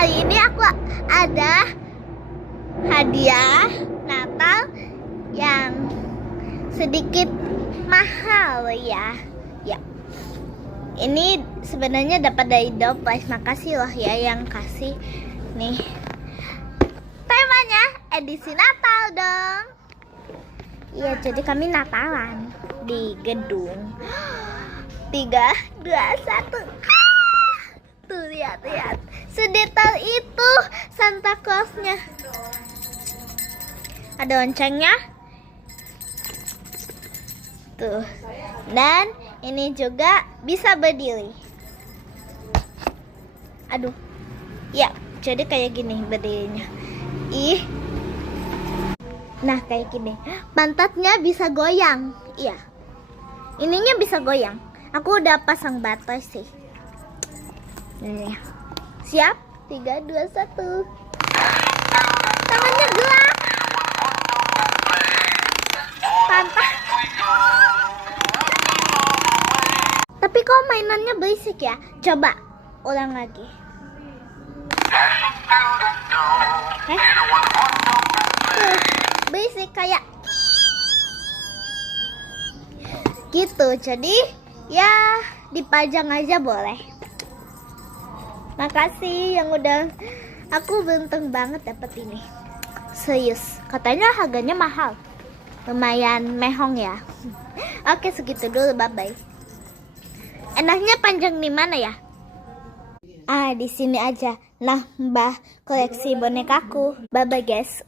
kali ini aku ada hadiah Natal yang sedikit mahal ya. Ya. Ini sebenarnya dapat dari Dopesh. Makasih loh ya yang kasih. Nih. Temanya edisi Natal dong. Iya, jadi kami Natalan di gedung. 3, 2, 1. Tuh lihat. Sedetail itu Santa Claus-nya. Ada loncengnya. Tuh. Dan ini juga bisa berdiri. Aduh. Ya, jadi kayak gini berdirinya. Ih. Nah, kayak gini. Pantatnya bisa goyang. Iya. Ininya bisa goyang. Aku udah pasang baterai sih. Nih. Siap? 3, 2, 1. Tangannya gelap. Pantat. Tapi kok mainannya berisik ya? Coba ulang lagi. Berisik kayak gitu. Jadi ya dipajang aja boleh. Makasih yang udah, aku beruntung banget dapet ini. Serius, katanya harganya mahal. Lumayan mehong ya. Oke, segitu dulu, bye bye. Enaknya panjang di mana ya? Di sini aja. Nah, Mbah koleksi bonekaku. Bye bye guys.